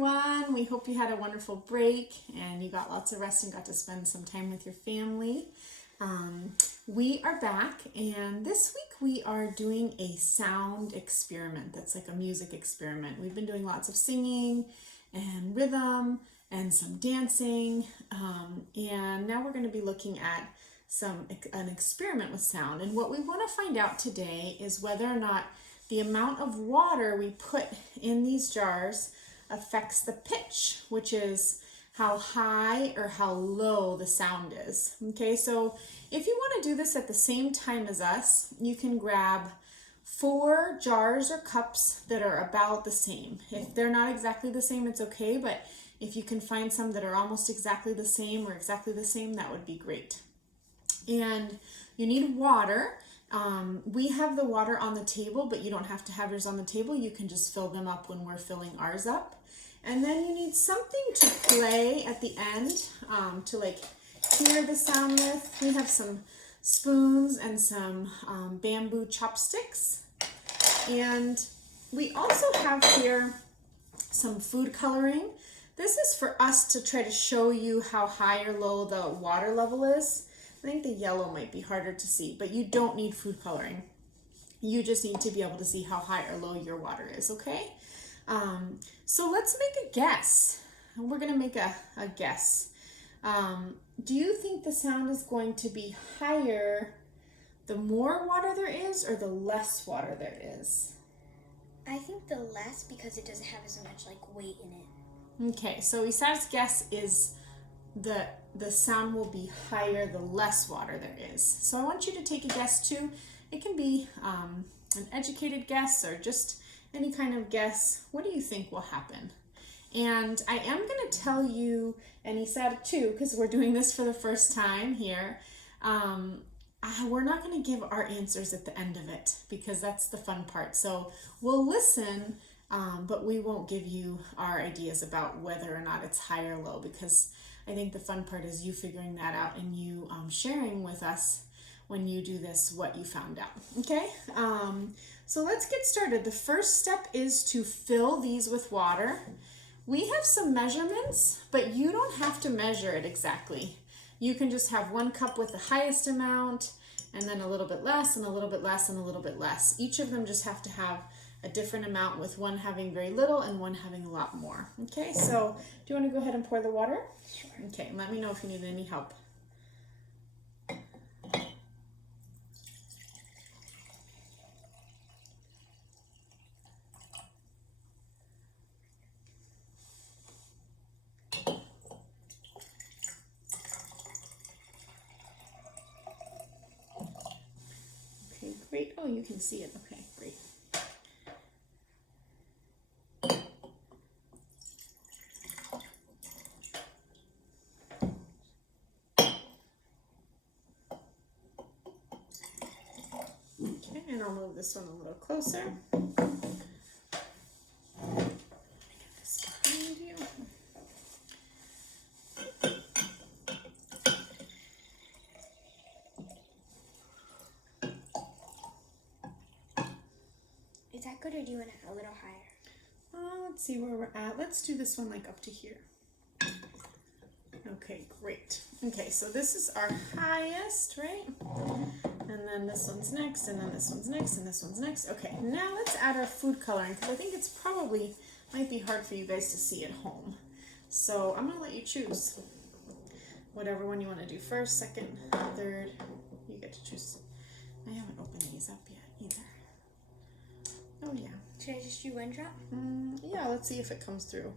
everyone. We hope you had a wonderful break and you got lots of rest and got to spend some time with your family. We are back, and this week we are doing a sound experiment that's like a music experiment. We've been doing lots of singing and rhythm and some dancing, and now we're going to be looking at an experiment with sound. And what we want to find out today is whether or not the amount of water we put in these jars affects the pitch, which is how high or how low the sound is. Okay, so if you want to do this at the same time as us, you can grab 4 jars or cups that are about the same. If they're not exactly the same, it's okay, but if you can find some that are almost exactly the same or exactly the same, that would be great. And you need water. We have the water on the table, but you don't have to have yours on the table. You can just fill them up when we're filling ours up. And then you need something to play at the end to like hear the sound with. We have some spoons and some bamboo chopsticks. And we also have here some food coloring. This is for us to try to show you how high or low the water level is. I think the yellow might be harder to see, but you don't need food coloring. You just need to be able to see how high or low your water is, okay? So let's make a guess. We're gonna make a guess. Do you think the sound is going to be higher the more water there is or the less water there is? I think the less, because it doesn't have as much like weight in it. Okay, so Isar's guess is the sound will be higher the less water there is. So I want you to take a guess too. It can be an educated guess or just any kind of guess. What do you think will happen? And I am going to tell you, and Isar too, because we're doing this for the first time here, we're not going to give our answers at the end of it because that's the fun part. So we'll listen, but we won't give you our ideas about whether or not it's high or low, because I think the fun part is you figuring that out and you sharing with us when you do this what you found out. Okay, so let's get started. The first step is to fill these with water. We have some measurements, but you don't have to measure it exactly. You can just have 1 cup with the highest amount, and then a little bit less, and a little bit less, and a little bit less. Each of them just have to have a different amount, with one having very little and one having a lot more. Okay, so do you want to go ahead and pour the water? Sure. Okay, let me know if you need any help. Okay, great. Oh, you can see it. Okay, great. Okay, and I'll move this one a little closer. Get this behind you. Is that good, or do you want it a little higher? Let's see where we're at. Let's do this one like up to here. Okay, great. Okay, so this is our highest, right? And then this one's next, and then this one's next, and this one's next. Okay, now let's add our food coloring, because I think it's probably might be hard for you guys to see at home. So I'm gonna let you choose whatever one you want to do first, second, third. You get to choose. I haven't opened these up yet either. Oh yeah. Should I just do 1 drop? Yeah, let's see if it comes through.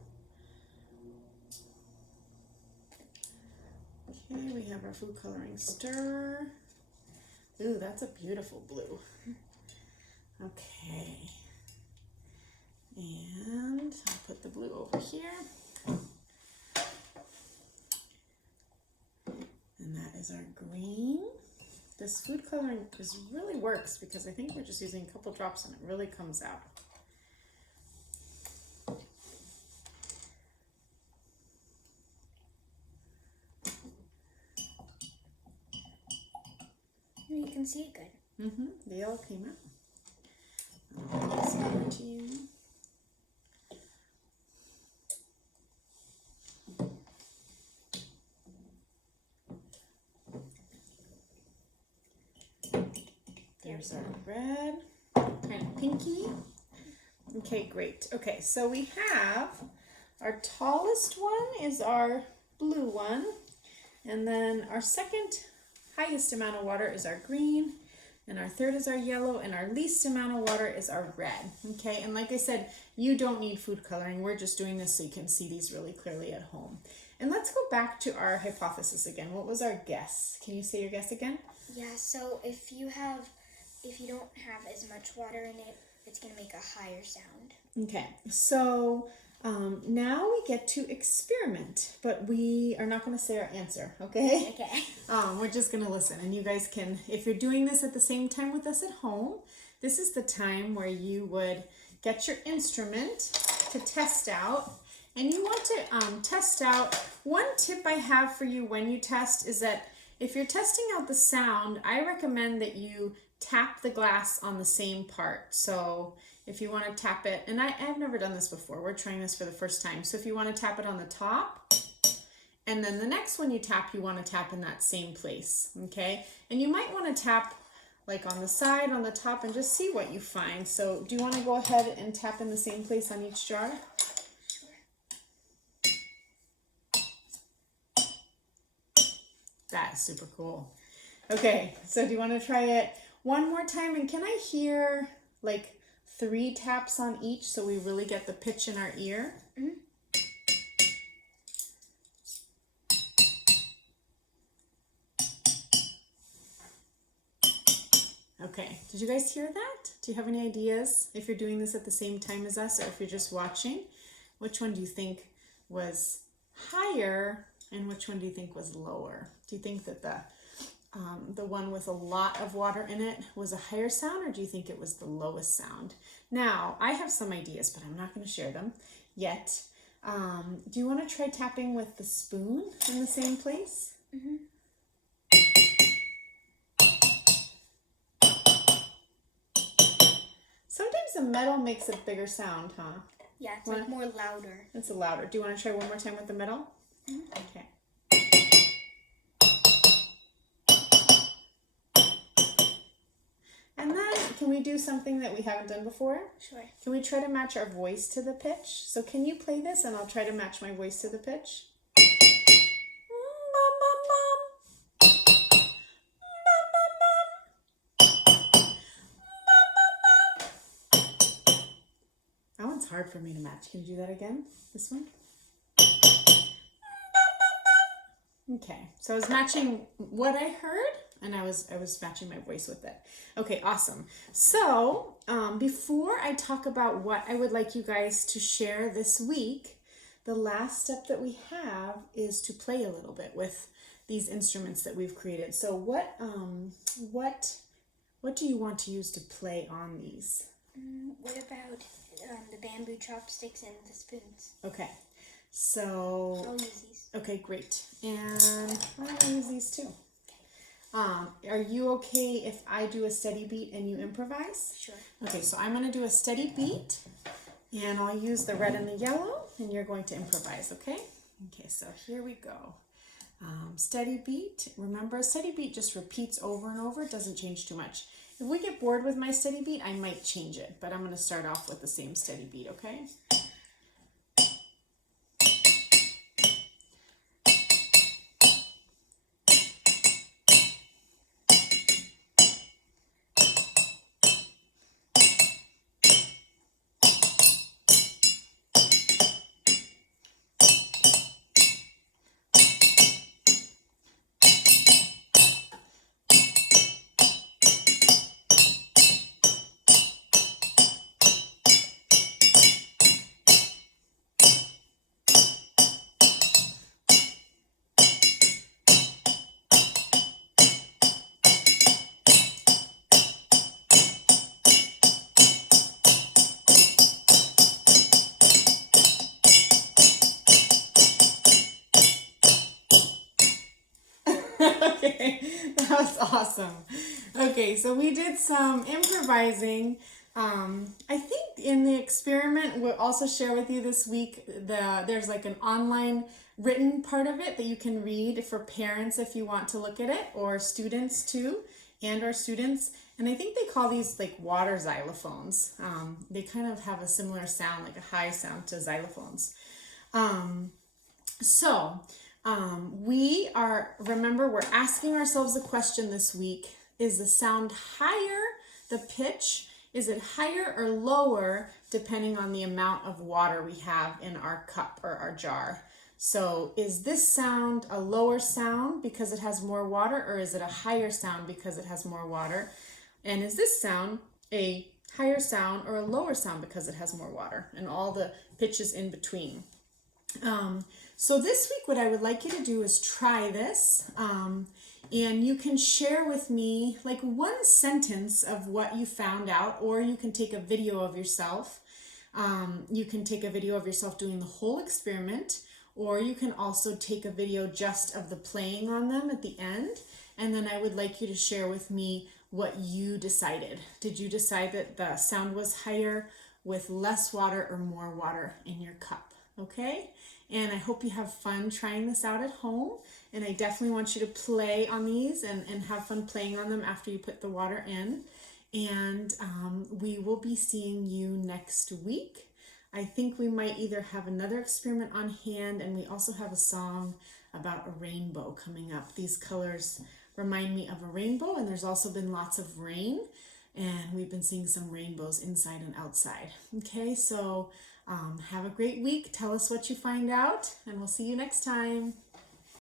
Okay, we have our food coloring stir. Ooh, that's a beautiful blue. Okay. And I'll put the blue over here. And that is our green. This food coloring really works, because I think we're just using a couple drops and it really comes out. You can see it good. They all came out. I'll bring this over to you. Here's our red, kind of pinky. Okay, great. Okay, so we have our tallest one is our blue one, and then our second highest amount of water is our green, and our third is our yellow, and our least amount of water is our red. Okay, and like I said, you don't need food coloring. We're just doing this so you can see these really clearly at home. And let's go back to our hypothesis again. What was our guess? Can you say your guess again? Yeah, so if you don't have as much water in it, it's going to make a higher sound. Okay, so now we get to experiment, but we are not going to say our answer, okay? Okay. We're just going to listen, and you guys can, if you're doing this at the same time with us at home, this is the time where you would get your instrument to test out, and you want to test out. One tip I have for you when you test is that if you're testing out the sound, I recommend that you tap the glass on the same part. So if you want to tap it, and I've never done this before, we're trying this for the first time. So if you want to tap it on the top, and then the next one you tap, you want to tap in that same place, okay? And you might want to tap like on the side, on the top, and just see what you find. So do you want to go ahead and tap in the same place on each jar? That's super cool. Okay, so do you want to try it one more time? And can I hear like 3 taps on each so we really get the pitch in our ear? Mm-hmm. Okay, did you guys hear that? Do you have any ideas if you're doing this at the same time as us or if you're just watching? Which one do you think was higher and which one do you think was lower? Do you think that the one with a lot of water in it was a higher sound, or do you think it was the lowest sound? Now, I have some ideas, but I'm not going to share them yet. Do you want to try tapping with the spoon in the same place? Mm-hmm. Sometimes the metal makes a bigger sound, huh? Yeah, it's like more louder. It's louder. Do you want to try one more time with the metal? Mm-hmm. Okay. And then, can we do something that we haven't done before? Sure. Can we try to match our voice to the pitch? So can you play this and I'll try to match my voice to the pitch? That one's hard for me to match. Can you do that again? This one? Okay, so I was matching what I heard, and I was matching my voice with it. Okay, awesome. So before I talk about what I would like you guys to share this week, the last step that we have is to play a little bit with these instruments that we've created. So what do you want to use to play on these? What about the bamboo chopsticks and the spoons? Okay, so I'll use these. okay, great. And I'll use these too. Are you okay if I do a steady beat and you improvise? Sure. Okay, so I'm going to do a steady beat, and I'll use the red and the yellow, and you're going to improvise, okay? Okay, so here we go. Steady beat. Remember, a steady beat just repeats over and over. It doesn't change too much. If we get bored with my steady beat, I might change it, but I'm going to start off with the same steady beat, okay? Okay, that was awesome. Okay, so we did some improvising. I think in the experiment, we'll also share with you this week, there's like an online written part of it that you can read for parents if you want to look at it, or students too. and our students. And I think they call these like water xylophones. They kind of have a similar sound, like a high sound to xylophones. Remember, we're asking ourselves the question this week, is the sound higher, the pitch? Is it higher or lower depending on the amount of water we have in our cup or our jar? So is this sound a lower sound because it has more water, or is it a higher sound because it has more water? And is this sound a higher sound or a lower sound because it has more water, and all the pitches in between? So this week, what I would like you to do is try this, and you can share with me like one sentence of what you found out, or you can take a video of yourself. You can take a video of yourself doing the whole experiment, or you can also take a video just of the playing on them at the end. And then I would like you to share with me what you decided. Did you decide that the sound was higher with less water or more water in your cup? Okay? And I hope you have fun trying this out at home. And I definitely want you to play on these and have fun playing on them after you put the water in. And we will be seeing you next week. I think we might either have another experiment on hand, and we also have a song about a rainbow coming up. These colors remind me of a rainbow, and there's also been lots of rain, and we've been seeing some rainbows inside and outside. Okay, so have a great week. Tell us what you find out, and we'll see you next time.